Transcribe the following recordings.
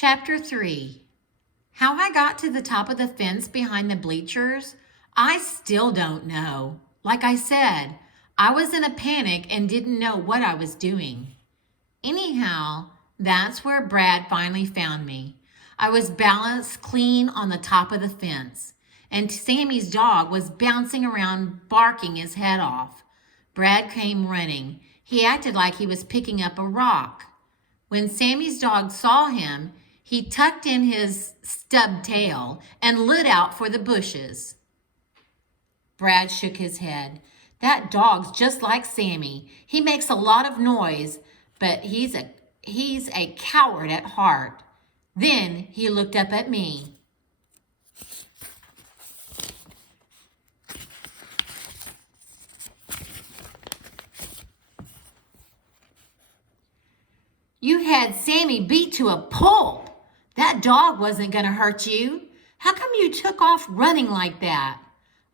Chapter 3. How I got to the top of the fence behind the bleachers, I still don't know. Like I said, I was in a panic and didn't know what I was doing. Anyhow, that's where Brad finally found me. I was balanced clean on the top of the fence, and Sammy's dog was bouncing around, barking his head off. Brad came running. He acted like he was picking up a rock. When Sammy's dog saw him, he tucked in his stub tail and lit out for the bushes. Brad shook his head. That dog's just like Sammy. He makes a lot of noise, but he's a coward at heart. Then he looked up at me. You had Sammy beat to a pulp. That dog wasn't going to hurt you. How come you took off running like that?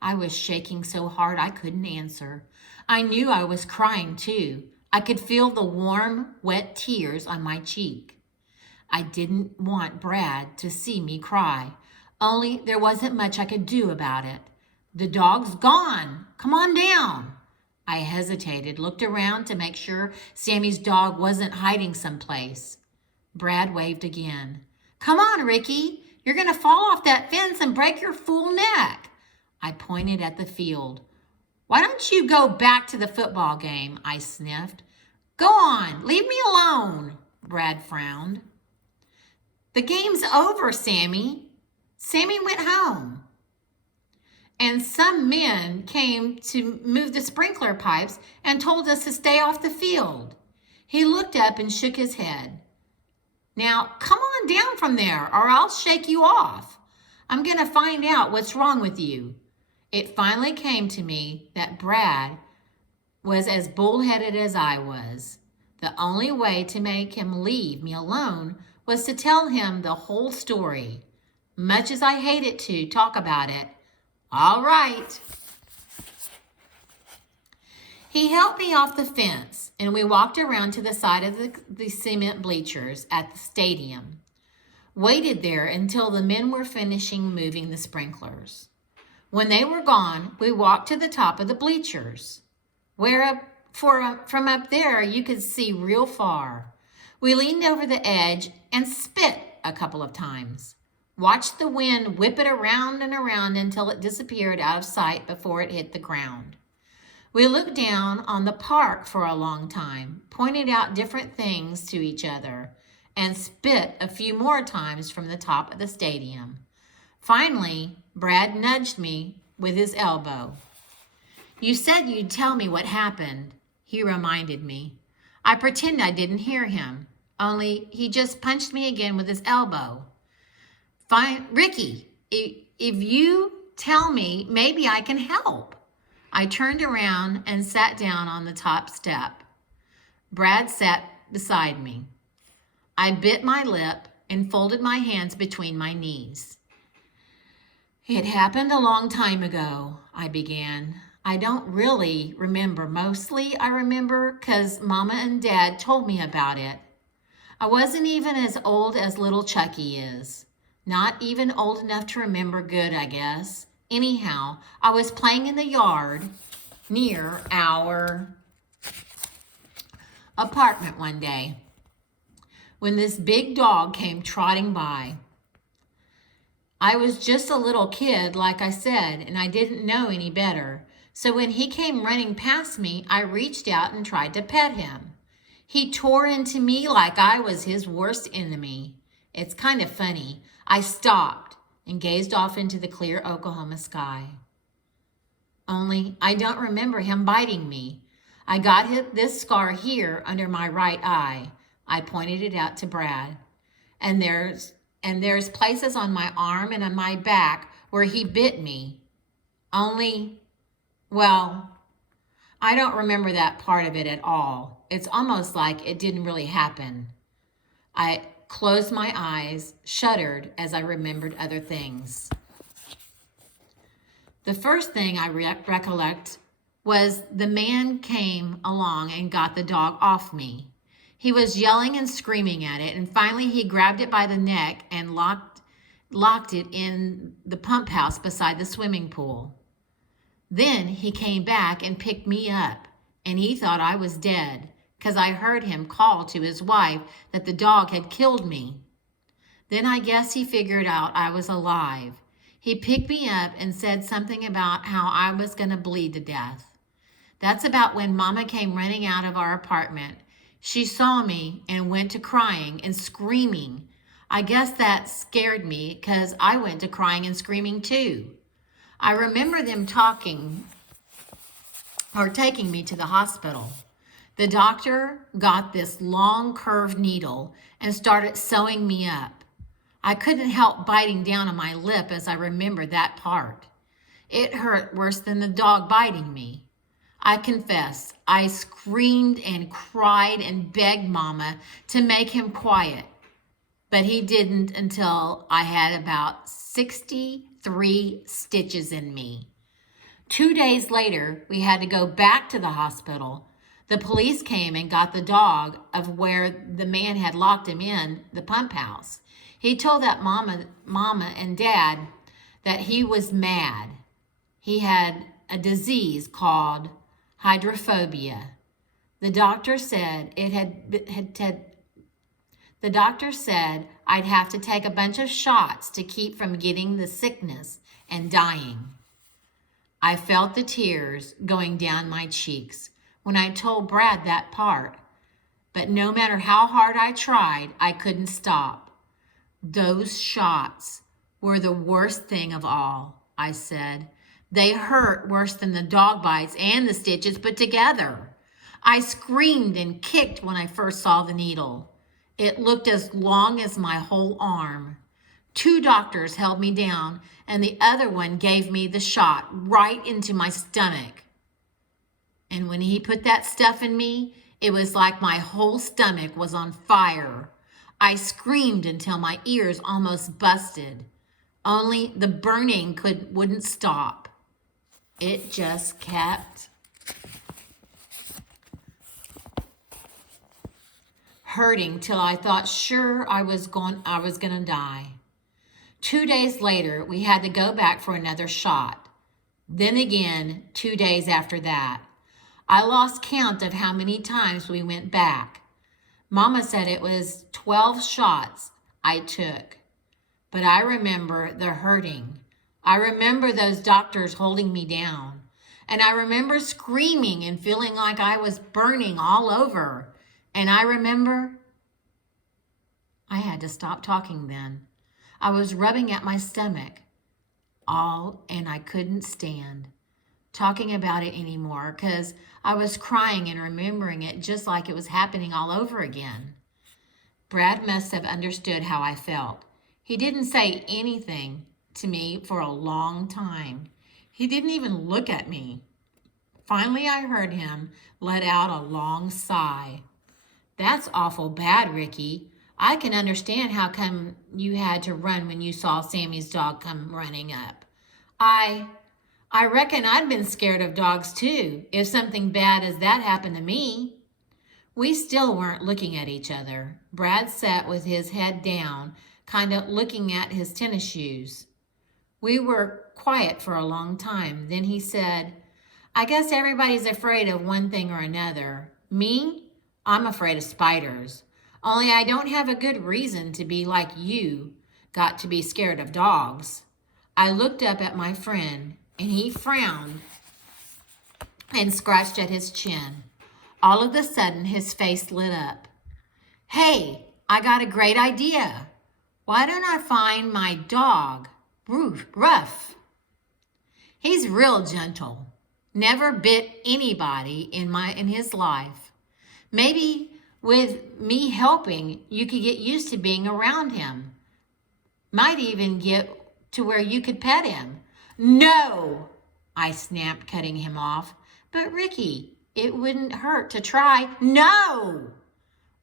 I was shaking so hard I couldn't answer. I knew I was crying too. I could feel the warm, wet tears on my cheek. I didn't want Brad to see me cry, only there wasn't much I could do about it. The dog's gone. Come on down. I hesitated, looked around to make sure Sammy's dog wasn't hiding someplace. Brad waved again. Come on, Ricky. You're going to fall off that fence and break your fool neck. I pointed at the field. Why don't you go back to the football game? I sniffed. Go on. Leave me alone. Brad frowned. The game's over, Sammy. Sammy went home. And some men came to move the sprinkler pipes and told us to stay off the field. He looked up and shook his head. Now, come on down from there or I'll shake you off. I'm going to find out what's wrong with you. It finally came to me that Brad was as bullheaded as I was. The only way to make him leave me alone was to tell him the whole story. Much as I hated to talk about it, all right. He helped me off the fence, and we walked around to the side of the cement bleachers at the stadium. Waited there until the men were finishing moving the sprinklers. When they were gone, we walked to the top of the bleachers, where from up there you could see real far. We leaned over the edge and spit a couple of times. Watched the wind whip it around and around until it disappeared out of sight before it hit the ground. We looked down on the park for a long time, pointed out different things to each other, and spit a few more times from the top of the stadium. Finally, Brad nudged me with his elbow. You said you'd tell me what happened, he reminded me. I pretend I didn't hear him, only he just punched me again with his elbow. Fine, Ricky, if you tell me, maybe I can help. I turned around and sat down on the top step. Brad sat beside me. I bit my lip and folded my hands between my knees. It happened a long time ago, I began. I don't really remember. Mostly I remember because Mama and Dad told me about it. I wasn't even as old as little Chucky is. Not even old enough to remember good, I guess. Anyhow, I was playing in the yard near our apartment one day when this big dog came trotting by. I was just a little kid, like I said, and I didn't know any better. So when he came running past me, I reached out and tried to pet him. He tore into me like I was his worst enemy. It's kind of funny. I stopped and gazed off into the clear Oklahoma sky. Only I don't remember him biting me. I got this scar here under my right eye. I pointed it out to Brad. And there's places on my arm and on my back where he bit me. Only, well, I don't remember that part of it at all. It's almost like it didn't really happen. I closed my eyes, shuddered as I remembered other things. The first thing I recollect was the man came along and got the dog off me. He was yelling and screaming at it, and finally he grabbed it by the neck and locked it in the pump house beside the swimming pool. Then he came back and picked me up, and he thought I was dead because I heard him call to his wife that the dog had killed me. Then I guess he figured out I was alive. He picked me up and said something about how I was going to bleed to death. That's about when Mama came running out of our apartment. She saw me and went to crying and screaming. I guess that scared me because I went to crying and screaming too. I remember them taking me to the hospital. The doctor got this long curved needle and started sewing me up. I couldn't help biting down on my lip as I remembered that part. It hurt worse than the dog biting me. I confess, I screamed and cried and begged Mama to make him quiet, but he didn't until I had about 63 stitches in me. 2 days later, we had to go back to the hospital. The police came and got the dog of where the man had locked him in the pump house. He told that Mama and Dad that he was mad. He had a disease called hydrophobia. The doctor said the doctor said I'd have to take a bunch of shots to keep from getting the sickness and dying. I felt the tears going down my cheeks when I told Brad that part, but no matter how hard I tried, I couldn't stop. Those shots were the worst thing of all, I said. They hurt worse than the dog bites and the stitches put together. I screamed and kicked when I first saw the needle. It looked as long as my whole arm. 2 doctors held me down, and the other one gave me the shot right into my stomach. And when he put that stuff in me, it was like my whole stomach was on fire. I screamed until my ears almost busted. Only the burning wouldn't stop. It just kept hurting till I thought sure I was going to die. 2 days later, we had to go back for another shot. Then again, 2 days after that. I lost count of how many times we went back. Mama said it was 12 shots I took. But I remember the hurting. I remember those doctors holding me down. And I remember screaming and feeling like I was burning all over. And I remember I had to stop talking then. I was rubbing at my stomach and I couldn't stand talking about it anymore because I was crying and remembering it just like it was happening all over again. Brad must have understood how I felt. He didn't say anything to me for a long time. He didn't even look at me. Finally, I heard him let out a long sigh. That's awful bad, Ricky. I can understand how come you had to run when you saw Sammy's dog come running up. I reckon I'd been scared of dogs too, if something bad as that happened to me. We still weren't looking at each other. Brad sat with his head down, kind of looking at his tennis shoes. We were quiet for a long time. Then he said, I guess everybody's afraid of one thing or another. Me? I'm afraid of spiders. Only I don't have a good reason to be like you got to be scared of dogs. I looked up at my friend, and he frowned and scratched at his chin. All of a sudden, his face lit up. Hey, I got a great idea. Why don't I find my dog, Ruff? He's real gentle. Never bit anybody in his life. Maybe with me helping, you could get used to being around him. Might even get to where you could pet him. No, I snapped, cutting him off. But Ricky, it wouldn't hurt to try. No!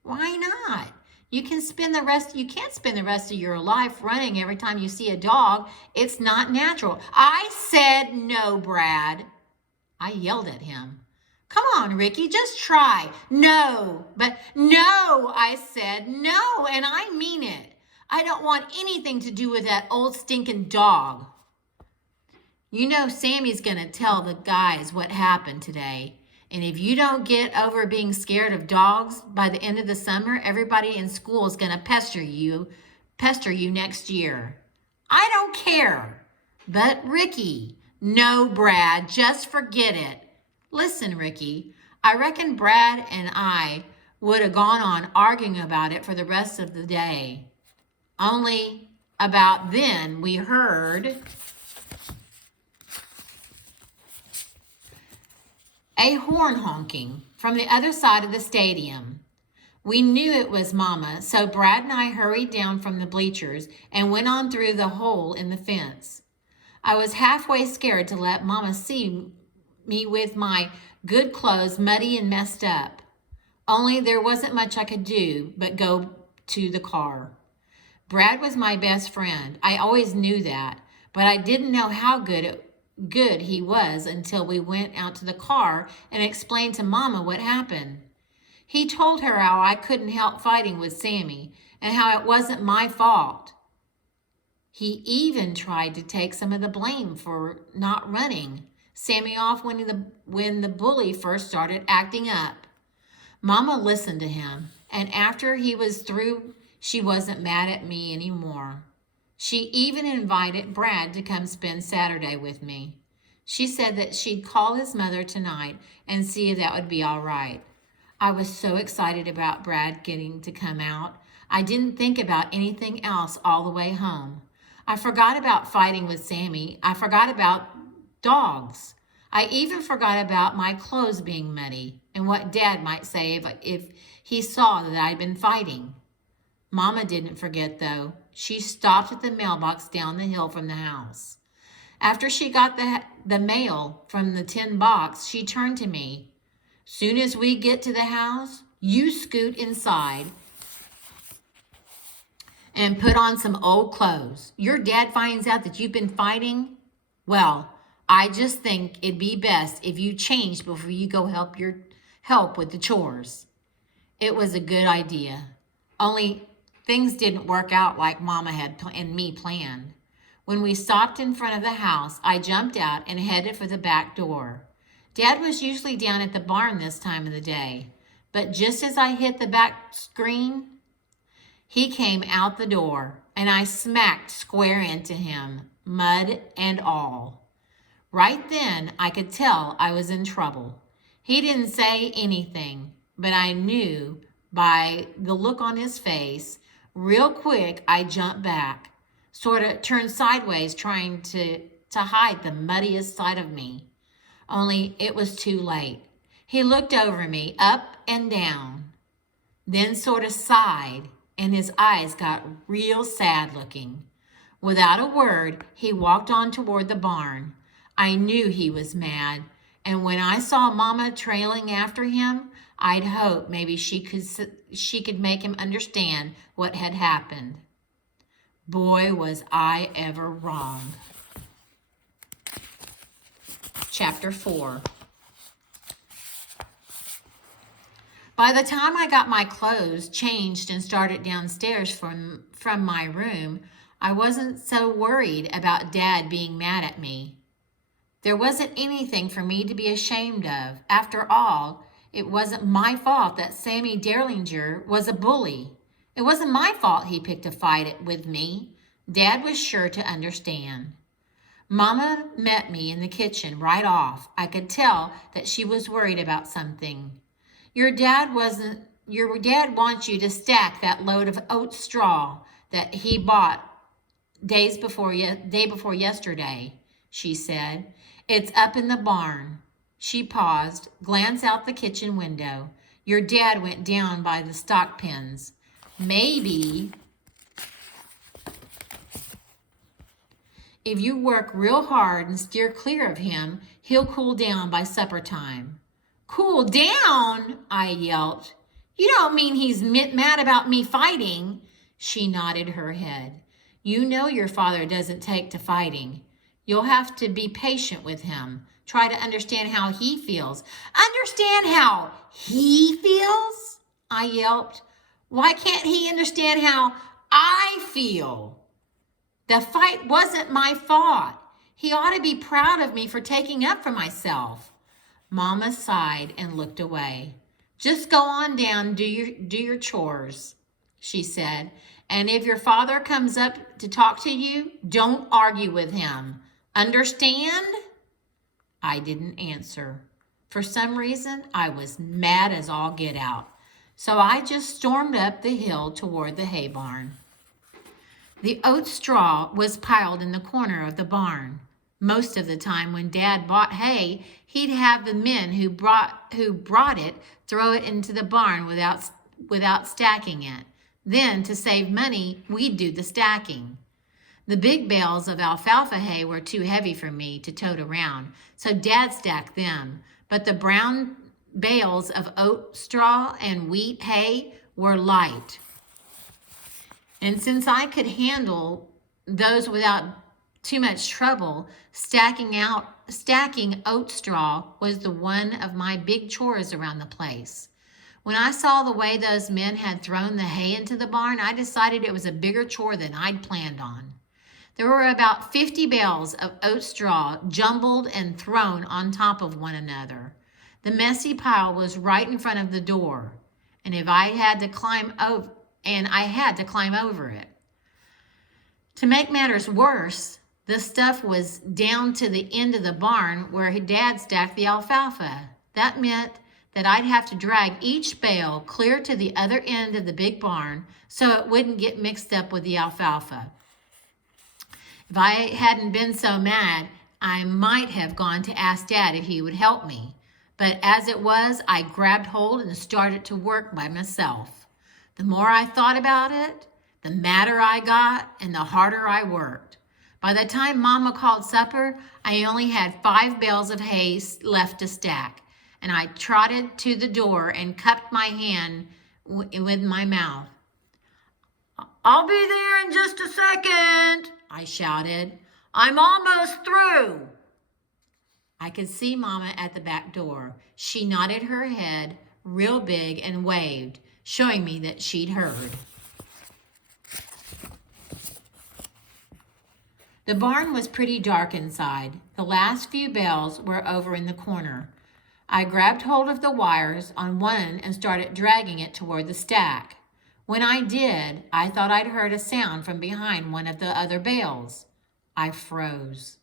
Why not? You can't spend the rest of your life running every time you see a dog. It's not natural. I said no, Brad. I yelled at him. Come on, Ricky, just try. No, I said no, and I mean it. I don't want anything to do with that old stinking dog. You know Sammy's going to tell the guys what happened today. And if you don't get over being scared of dogs by the end of the summer, everybody in school is going to pester you next year. I don't care. But Ricky, no, Brad, just forget it. Listen, Ricky, I reckon Brad and I would have gone on arguing about it for the rest of the day. Only about then we heard a horn honking from the other side of the stadium. We knew it was Mama, so Brad and I hurried down from the bleachers and went on through the hole in the fence. I was halfway scared to let Mama see me with my good clothes muddy and messed up. Only there wasn't much I could do but go to the car. Brad was my best friend. I always knew that, but I didn't know how good he was until we went out to the car and explained to Mama what happened. He told her how I couldn't help fighting with Sammy and how it wasn't my fault. He even tried to take some of the blame for not running Sammy off when the bully first started acting up. Mama listened to him, and after he was through, she wasn't mad at me anymore. She even invited Brad to come spend Saturday with me. She said that she'd call his mother tonight and see if that would be all right. I was so excited about Brad getting to come out. I didn't think about anything else all the way home. I forgot about fighting with Sammy. I forgot about dogs. I even forgot about my clothes being muddy and what Dad might say if he saw that I'd been fighting. Mama didn't forget, though. She stopped at the mailbox down the hill from the house. After she got the mail from the tin box, she turned to me. Soon as we get to the house, you scoot inside and put on some old clothes. Your dad finds out that you've been fighting? Well, I just think it'd be best if you changed before you go help with the chores. It was a good idea. Only things didn't work out like Mama and me planned. When we stopped in front of the house, I jumped out and headed for the back door. Dad was usually down at the barn this time of the day, but just as I hit the back screen, he came out the door, and I smacked square into him, mud and all. Right then, I could tell I was in trouble. He didn't say anything, but I knew by the look on his face. Real quick, I jumped back, sort of turned sideways, trying to hide the muddiest side of me. Only it was too late. He looked over me, up and down, then sort of sighed, and his eyes got real sad looking. Without a word, he walked on toward the barn. I knew he was mad, and when I saw Mama trailing after him, I'd hoped maybe she could make him understand what had happened. Boy, was I ever wrong. Chapter 4. By the time I got my clothes changed and started downstairs from my room, I wasn't so worried about Dad being mad at me. There wasn't anything for me to be ashamed of. After all, it wasn't my fault that Sammy Derlinger was a bully. It wasn't my fault he picked a fight with me. Dad was sure to understand. Mama met me in the kitchen right off. I could tell that she was worried about something. Your dad wants you to stack that load of oat straw that he bought day before yesterday, she said. It's up in the barn. She paused, glanced out the kitchen window. Your dad went down by the stock pens. Maybe if you work real hard and steer clear of him, he'll cool down by supper time. Cool down? I yelped. You don't mean he's mad about me fighting? She nodded her head. You know your father doesn't take to fighting. You'll have to be patient with him. try to understand how he feels. Understand how he feels? I yelped. Why can't he understand how I feel? The fight wasn't my fault. He ought to be proud of me for taking up for myself. Mama sighed and looked away. Just go on down, do your chores, she said. And if your father comes up to talk to you, don't argue with him. Understand? I didn't answer. For some reason, I was mad as all get out. So I just stormed up the hill toward the hay barn. The oat straw was piled in the corner of the barn. Most of the time when Dad bought hay, he'd have the men who brought it throw it into the barn without stacking it. Then, to save money, we'd do the stacking. The big bales of alfalfa hay were too heavy for me to tote around, so Dad stacked them. But the brown bales of oat straw and wheat hay were light. And since I could handle those without too much trouble, stacking oat straw was the one of my big chores around the place. When I saw the way those men had thrown the hay into the barn, I decided it was a bigger chore than I'd planned on. There were about 50 bales of oat straw jumbled and thrown on top of one another. The messy pile was right in front of the door, and I had to climb over it. To make matters worse, the stuff was down to the end of the barn where Dad stacked the alfalfa. That meant that I'd have to drag each bale clear to the other end of the big barn so it wouldn't get mixed up with the alfalfa. If I hadn't been so mad, I might have gone to ask Dad if he would help me. But as it was, I grabbed hold and started to work by myself. The more I thought about it, the madder I got and the harder I worked. By the time Mama called supper, I only had 5 bales of hay left to stack, and I trotted to the door and cupped my hand with my mouth. "I'll be there in just a second," I shouted. "I'm almost through." I could see Mama at the back door. She nodded her head real big and waved, showing me that she'd heard. The barn was pretty dark inside. The last few bales were over in the corner. I grabbed hold of the wires on one and started dragging it toward the stack. When I did, I thought I'd heard a sound from behind one of the other bales. I froze,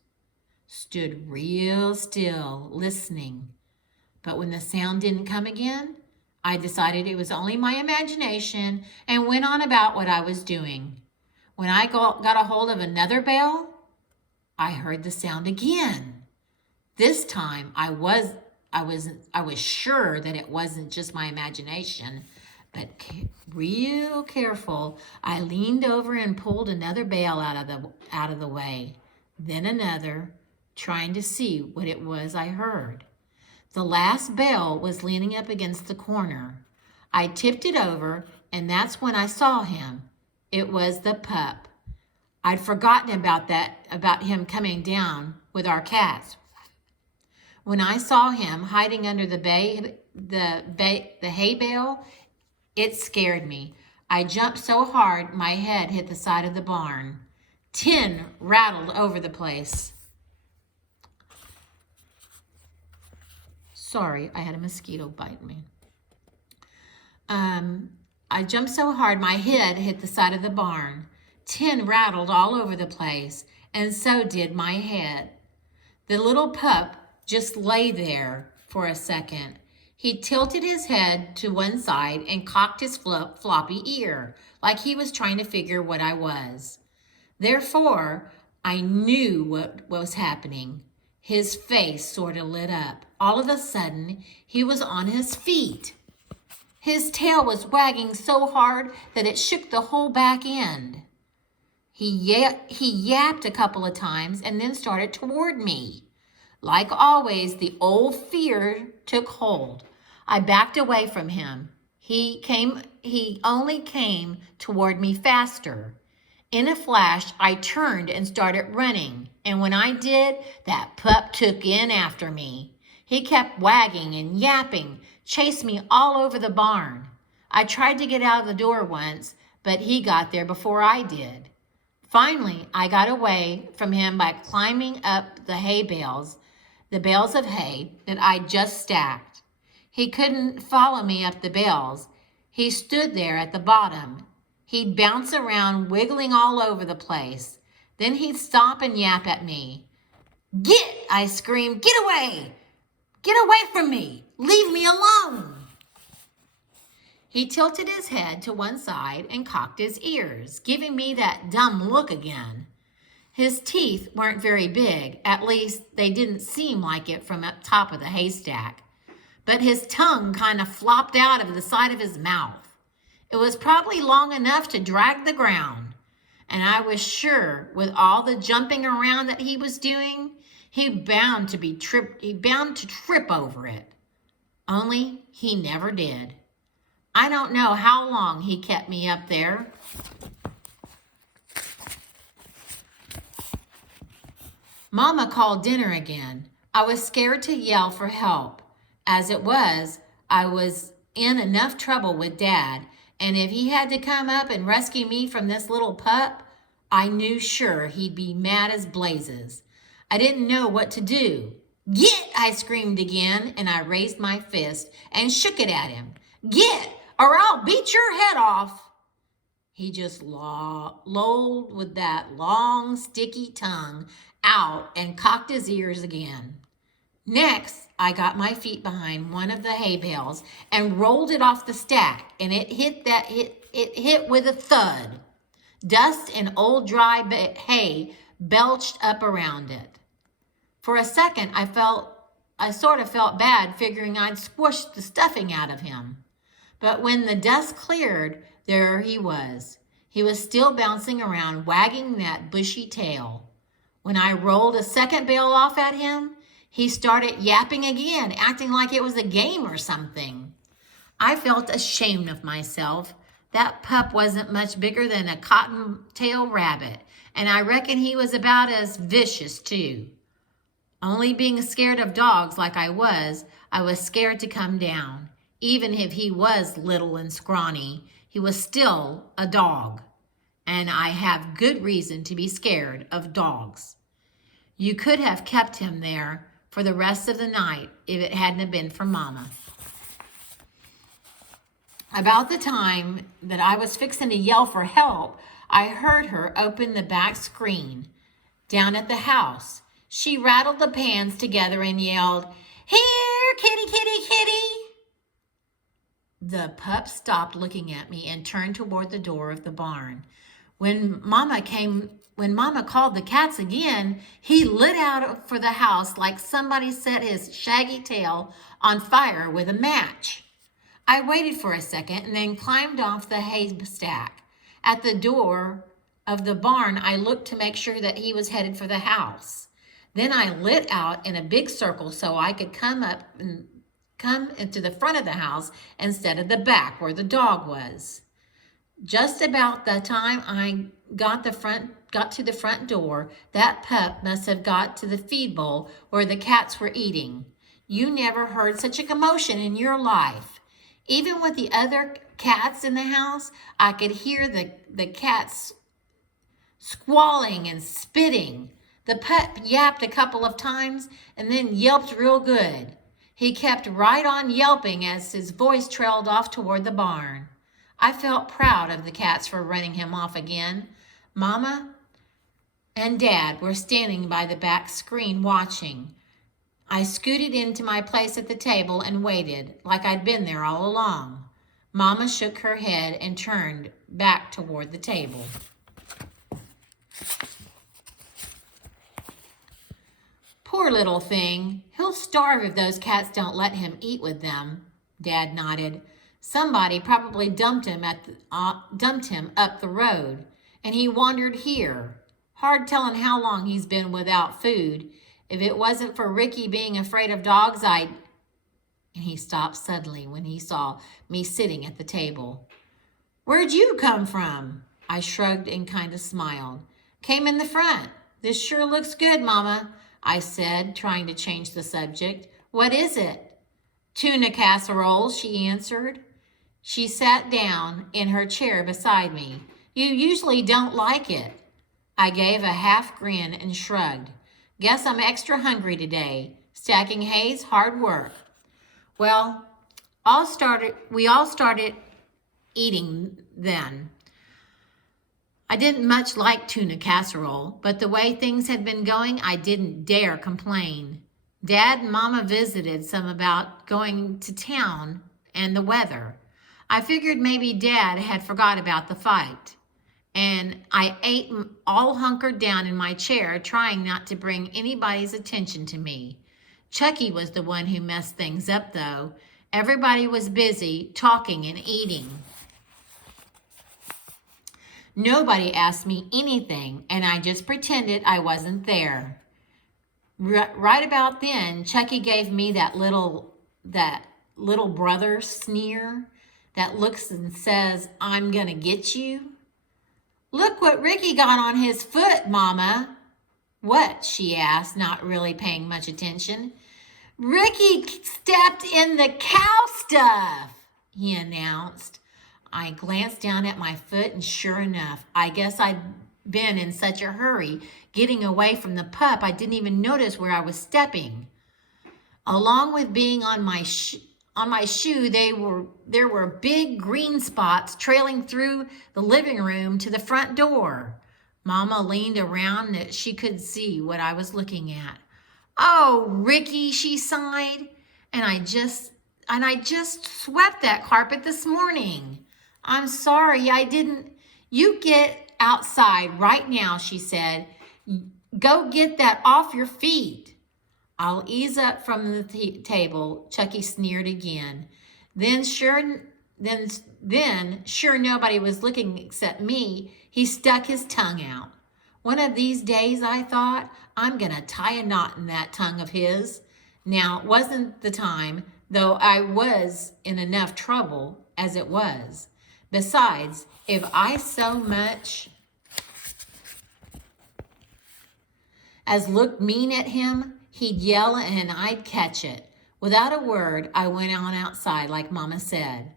stood real still, listening. But when the sound didn't come again, I decided it was only my imagination and went on about what I was doing. When I got a hold of another bale, I heard the sound again. This time I was sure that it wasn't just my imagination, but real careful, I leaned over and pulled another bale out of the way, then another, trying to see what it was I heard. The last bale was leaning up against the corner. I tipped it over, and that's when I saw him. It was the pup. I'd forgotten about him coming down with our cats. When I saw him hiding under the hay bale, it scared me. I jumped so hard my head hit the side of the barn. Tin rattled over the place. Sorry, I had a mosquito bite me. I jumped so hard my head hit the side of the barn. Tin rattled all over the place, and so did my head. The little pup just lay there for a second. He tilted his head to one side and cocked his floppy ear, like he was trying to figure what I was. Therefore, I knew what was happening. His face sort of lit up. All of a sudden, he was on his feet. His tail was wagging so hard that it shook the whole back end. He yapped a couple of times and then started toward me. Like always, the old fear took hold. I backed away from him. He only came toward me faster. In a flash, I turned and started running, and when I did, that pup took in after me. He kept wagging and yapping, chased me all over the barn. I tried to get out of the door once, but he got there before I did. Finally, I got away from him by climbing up the bales of hay that I just stacked. He couldn't follow me up the bales. He stood there at the bottom. He'd bounce around, wiggling all over the place. Then he'd stop and yap at me. "Get!" I screamed. "Get away! Get away from me! Leave me alone!" He tilted his head to one side and cocked his ears, giving me that dumb look again. His teeth weren't very big, at least they didn't seem like it from up top of the haystack. But his tongue kind of flopped out of the side of his mouth. It was probably long enough to drag the ground, and I was sure with all the jumping around that he was doing, he'd bound to trip over it. Only he never did. I don't know how long he kept me up there. Mama called dinner again. I was scared to yell for help. As it was, I was in enough trouble with Dad, and if he had to come up and rescue me from this little pup, I knew sure he'd be mad as blazes. I didn't know what to do. "Get!" I screamed again, and I raised my fist and shook it at him. "Get, or I'll beat your head off." He just lolled with that long, sticky tongue out and cocked his ears again. Next, I got my feet behind one of the hay bales and rolled it off the stack, and it hit with a thud. Dust and old dry hay belched up around it. For a second, I sort of felt bad, figuring I'd squished the stuffing out of him. But when the dust cleared, there he was. He was still bouncing around, wagging that bushy tail. When I rolled a second bale off at him, he started yapping again, acting like it was a game or something. I felt ashamed of myself. That pup wasn't much bigger than a cottontail rabbit, and I reckon he was about as vicious too. Only being scared of dogs like I was scared to come down. Even if he was little and scrawny, he was still a dog, and I have good reason to be scared of dogs. You could have kept him there for the rest of the night if it hadn't been for Mama. About the time that I was fixing to yell for help, I heard her open the back screen down at the house. She rattled the pans together and yelled, "Here, kitty, kitty, kitty!" The pup stopped looking at me and turned toward the door of the barn. When Mama called the cats again, he lit out for the house like somebody set his shaggy tail on fire with a match. I waited for a second and then climbed off the haystack. At the door of the barn, I looked to make sure that he was headed for the house. Then I lit out in a big circle so I could come into the front of the house instead of the back where the dog was. Just about the time I got to the front door, that pup must have got to the feed bowl where the cats were eating. You never heard such a commotion in your life. Even with the other cats in the house, I could hear the cats squalling and spitting. The pup yapped a couple of times and then yelped real good. He kept right on yelping as his voice trailed off toward the barn. I felt proud of the cats for running him off again. Mama and Dad were standing by the back screen watching. I scooted into my place at the table and waited, like I'd been there all along. Mama shook her head and turned back toward the table. "Poor little thing. He'll starve if those cats don't let him eat with them," Dad nodded. "Somebody probably dumped him up the road, and he wandered here. Hard telling how long he's been without food. If it wasn't for Ricky being afraid of dogs, And he stopped suddenly when he saw me sitting at the table. "Where'd you come from?" I shrugged and kind of smiled. Came in the front. This sure looks good, Mama, I said, trying to change the subject. What is it? Tuna casserole, she answered. She sat down in her chair beside me. You usually don't like it. I gave a half grin and shrugged. Guess I'm extra hungry today. Stacking hay's hard work. Well, we all started eating then. I didn't much like tuna casserole, but the way things had been going, I didn't dare complain. Dad and Mama visited some about going to town and the weather. I figured maybe Dad had forgot about the fight. And I ate all hunkered down in my chair, trying not to bring anybody's attention to me. Chucky was the one who messed things up, though. Everybody was busy talking and eating. Nobody asked me anything, and I just pretended I wasn't there. Right about then, Chucky gave me that little brother sneer that looks and says, I'm gonna get you. Look what Ricky got on his foot, Mama. What? She asked, not really paying much attention. Ricky stepped in the cow stuff, he announced. I glanced down at my foot, and sure enough, I guess I'd been in such a hurry getting away from the pup, I didn't even notice where I was stepping. Along with being on my shoe, there were big green spots trailing through the living room to the front door. Mama leaned around that she could see what I was looking at. Oh, Ricky, she sighed, and I just swept that carpet this morning. I'm sorry, I didn't. You get outside right now, she said. Go get that off your feet. I'll ease up from the table, Chucky sneered again. Then sure nobody was looking except me, he stuck his tongue out. One of these days, I thought, I'm going to tie a knot in that tongue of his. Now, it wasn't the time, though I was in enough trouble as it was. Besides, if I so much as looked mean at him, he'd yell and I'd catch it. Without a word, I went on outside like Mama said.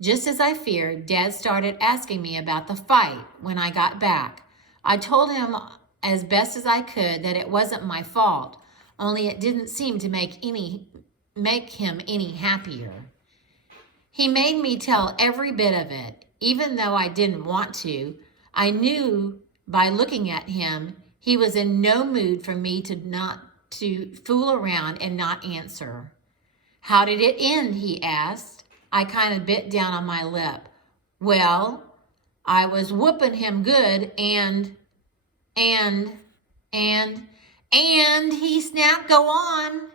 Just as I feared, Dad started asking me about the fight when I got back. I told him as best as I could that it wasn't my fault, only it didn't seem to make him any happier. He made me tell every bit of it, even though I didn't want to. I knew by looking at him he was in no mood for me to fool around and not answer. How did it end? He asked. I kind of bit down on my lip. Well, I was whooping him good and he snapped, go on.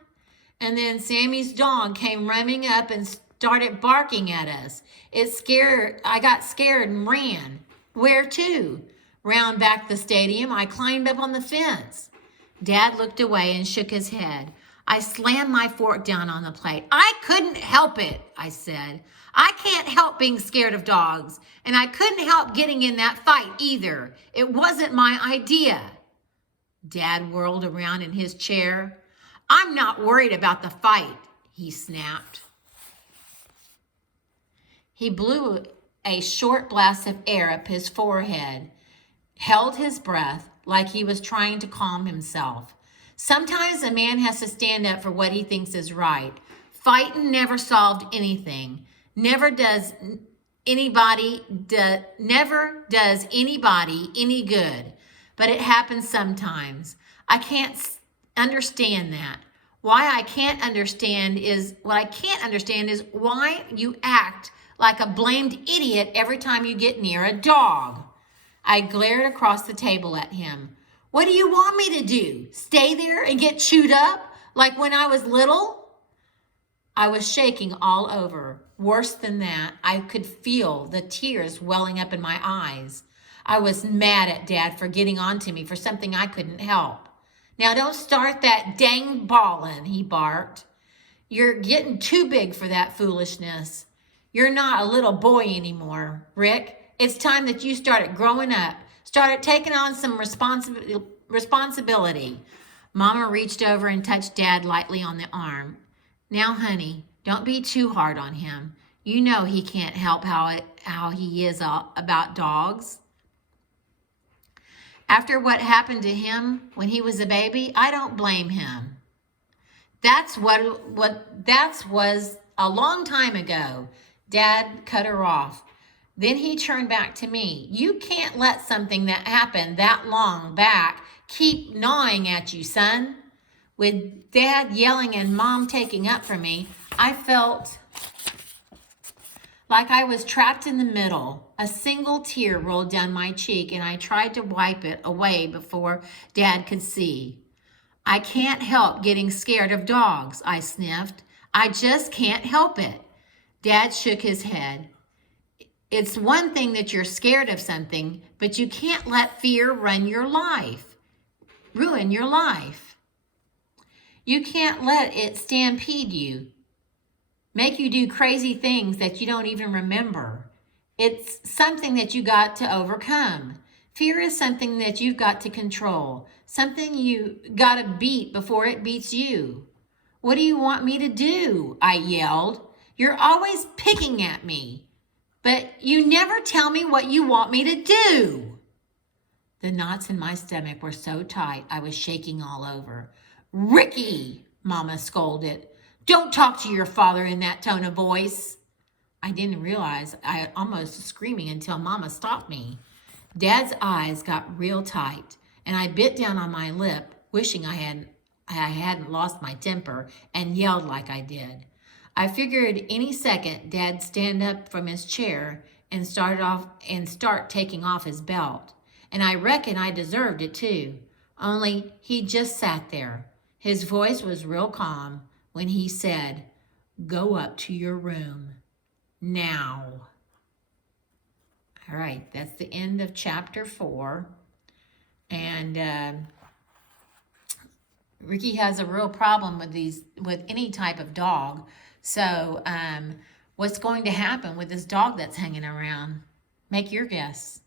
And then Sammy's dog came running up and started barking at us. I got scared and ran. Where to? Round back the stadium. I climbed up on the fence. Dad looked away and shook his head. I slammed my fork down on the plate. I couldn't help it, I said. I can't help being scared of dogs, and I couldn't help getting in that fight either. It wasn't my idea. Dad whirled around in his chair. I'm not worried about the fight, he snapped. He blew a short blast of air up his forehead, held his breath like he was trying to calm himself. Sometimes a man has to stand up for what he thinks is right. Fighting never solved anything. Never does anybody any good. But it happens sometimes. I can't understand that. What I can't understand is why you act like a blamed idiot every time you get near a dog. I glared across the table at him. What do you want me to do? Stay there and get chewed up like when I was little? I was shaking all over. Worse than that, I could feel the tears welling up in my eyes. I was mad at Dad for getting on to me for something I couldn't help. Now don't start that dang bawling, he barked. You're getting too big for that foolishness. You're not a little boy anymore, Rick. It's time that you started growing up, started taking on some responsibility. Mama reached over and touched Dad lightly on the arm. Now, honey, don't be too hard on him. You know he can't help how he is about dogs. After what happened to him when he was a baby, I don't blame him. That was a long time ago. Dad cut her off. Then he turned back to me. You can't let something that happened that long back keep gnawing at you, son. With Dad yelling and Mom taking up for me, I felt like I was trapped in the middle. A single tear rolled down my cheek and I tried to wipe it away before Dad could see. I can't help getting scared of dogs, I sniffed. I just can't help it. Dad shook his head. It's one thing that you're scared of something, but you can't let fear ruin your life. You can't let it stampede you, make you do crazy things that you don't even remember. It's something that you got to overcome. Fear is something that you've got to control, something you got to beat before it beats you. What do you want me to do? I yelled. You're always picking at me, but you never tell me what you want me to do. The knots in my stomach were so tight I was shaking all over. Ricky, Mama scolded. Don't talk to your father in that tone of voice. I didn't realize I had almost screaming until Mama stopped me. Dad's eyes got real tight, and I bit down on my lip, wishing I hadn't lost my temper and yelled like I did. I figured any second Dad'd stand up from his chair and start taking off his belt. And I reckon I deserved it too. Only he just sat there. His voice was real calm when he said, "Go up to your room now." All right, that's the end of chapter 4. And Ricky has a real problem with any type of dog. So what's going to happen with this dog that's hanging around? Make your guess.